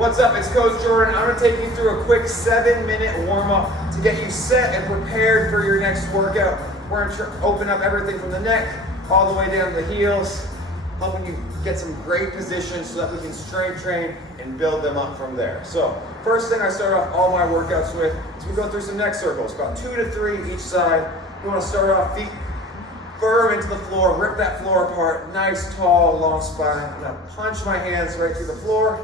What's up, it's Coach Jordan. I'm gonna take you through a quick 7-minute warm-up to get you set and prepared for your next workout. We're gonna open up everything from the neck all the way down to the heels, helping you get some great positions so that we can strength train and build them up from there. So, first thing I start off all my workouts with is we go through some neck circles, about 2 to 3 each side. You wanna start off feet firm into the floor, rip that floor apart, nice, tall, long spine. I'm gonna punch my hands right through the floor.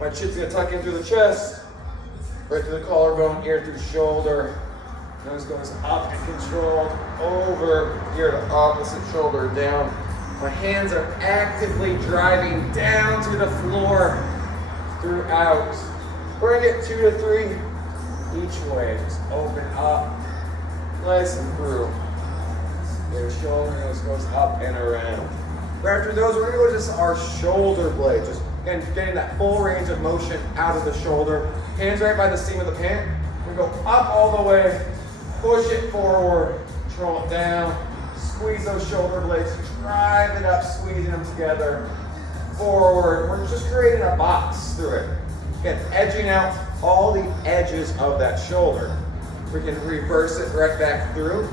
My chin's gonna tuck in through the chest, right through the collarbone, ear through shoulder. Nose goes up and controlled, over, ear to opposite shoulder, down. My hands are actively driving down to the floor throughout. We're gonna get 2 to 3 each way. Just open up, nice and through. Your shoulder goes up and around. Right after those, we're gonna go to our shoulder blade. Just again, getting that full range of motion out of the shoulder. Hands right by the seam of the pant. We're gonna go up all the way, push it forward, control it down, squeeze those shoulder blades, drive it up, squeezing them together, forward. We're just creating a box through it. Again, edging out all the edges of that shoulder. We can reverse it right back through.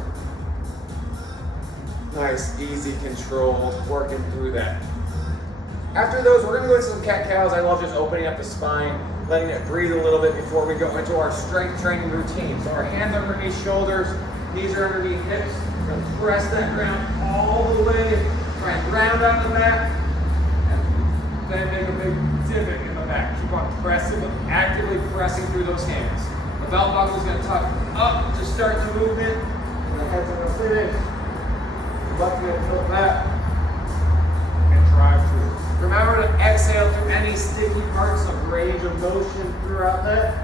Nice, easy, controlled, working through that. After those, we're gonna go into some cat-cows. I love just opening up the spine, letting it breathe a little bit before we go into our strength training routine. So our hands are underneath shoulders, knees are underneath hips. We're gonna press that ground all the way, try and round out the back, and then make a big divot in the back. Keep on pressing, actively pressing through those hands. The belt buckle is gonna tuck up to start the movement. The head's gonna finish. Butt's gonna tilt back and drive through. Remember to exhale through any sticky parts of range of motion throughout that.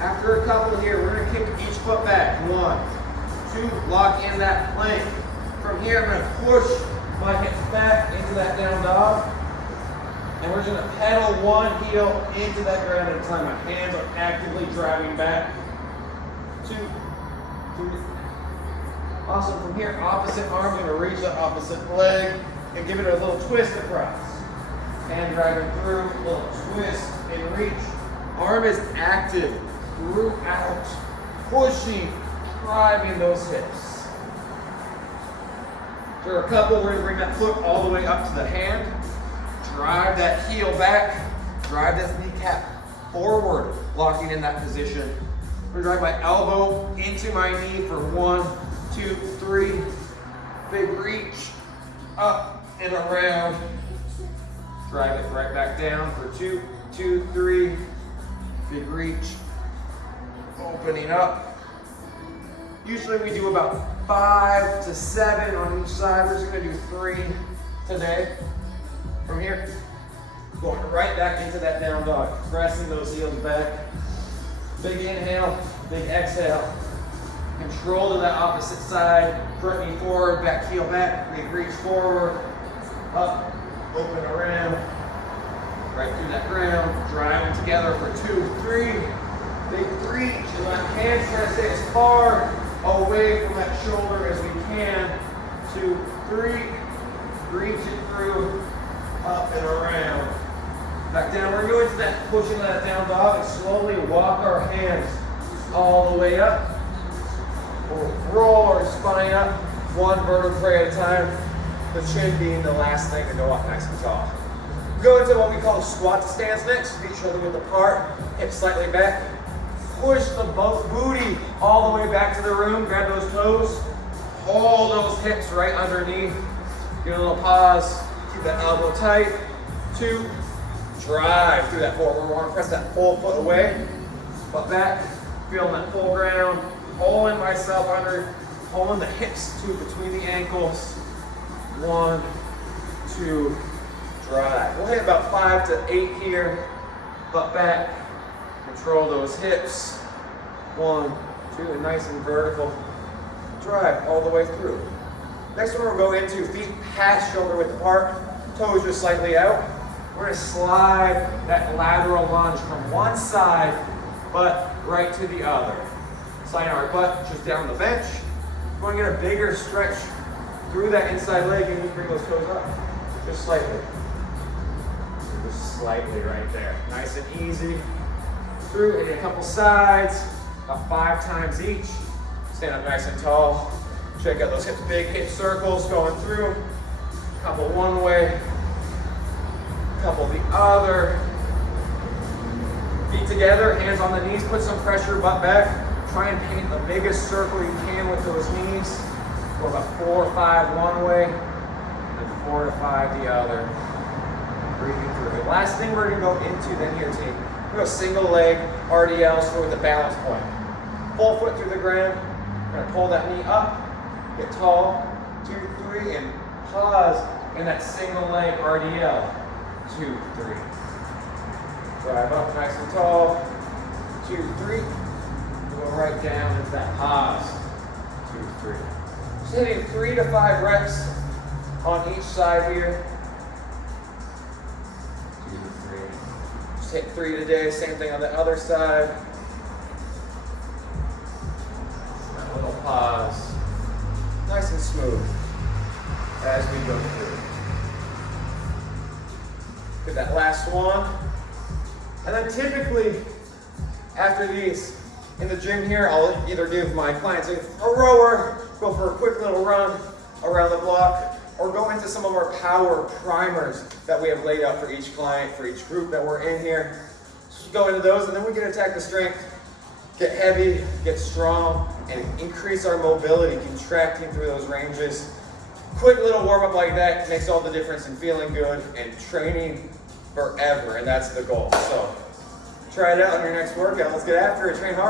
After a couple here, we're gonna kick each foot back. 1, 2, lock in that plank. From here, I'm gonna push my hips back into that down dog. And we're just gonna pedal one heel into that ground at a time. My hands are actively driving back. 2, 3. Awesome. From here, opposite arm, I'm gonna reach the opposite leg and give it a little twist across. Hand driving through, a little twist and reach. Arm is active throughout, pushing, driving those hips. For a couple, we're gonna bring that foot all the way up to the hand. Drive that heel back, drive this kneecap forward, locking in that position. I'm gonna drive my elbow into my knee for 1, 2, 3. Big reach, up and around. Drive it right back down for 2, 2, 3. Big reach, opening up. Usually we do about 5 to 7 on each side. We're just gonna do 3 today. From here, going right back into that down dog, pressing those heels back. Big inhale, big exhale. Control to that opposite side, front knee forward, back heel back, big reach forward, up, open around, right through that ground, driving together for 2, 3, big reach, and my hands try to stay as far away from that shoulder as we can. 2, 3, reach it through, up and around. Back down, we're going to that, pushing that down dog and slowly walk our hands all the way up. We'll roll our spine up, one vertebrae at a time, the chin being the last thing to go up nice and tall. Go into what we call squat to stance next, feet shoulder width apart, hips slightly back. Push the booty all the way back to the room, grab those toes, hold those hips right underneath. Give a little pause, keep that elbow tight. 2, drive through that forward. We want to press that full foot away, butt back, feeling that full ground. Pulling myself under, pulling the hips to between the ankles. 1, 2, drive. We'll hit about 5 to 8 here. Butt back, control those hips. 1, 2, and nice and vertical. Drive all the way through. Next one we'll go into feet past shoulder width apart, toes just slightly out. We're gonna slide that lateral lunge from one side, but right to the other. Sliding our butt just down the bench. We're gonna get a bigger stretch through that inside leg and you bring those toes up just slightly. just slightly right there. Nice and easy. Through and a couple sides, about 5 times each. Stand up nice and tall. Check out those hips, big hip circles going through. Couple one way, couple the other. Feet together, hands on the knees, put some pressure, butt back. Try and paint the biggest circle you can with those knees. Go about 4 or 5 one way, and 4 to 5 the other. Breathing through. The last thing we're gonna go into then here, team. We're gonna go single leg RDLs for with a balance point. Full foot through the ground. We're gonna pull that knee up, get tall, 2, 3, and pause in that single leg RDL. 2, 3. Drive up nice and tall. 2, 3. Go right down into that pause. 2, 3. Just hitting 3 to 5 reps on each side here. 2, 3. Just hit 3 today. Same thing on the other side. That little pause. Nice and smooth as we go through. Get that last one. And then typically, after these, in the gym here, I'll either do with my clients a rower, go for a quick little run around the block, or go into some of our power primers that we have laid out for each client, for each group that we're in here. So go into those, and then we can attack the strength, get heavy, get strong, and increase our mobility, contracting through those ranges. Quick little warm up like that makes all the difference in feeling good and training forever, and that's the goal. So try it out on your next workout. Let's get after it, train hard.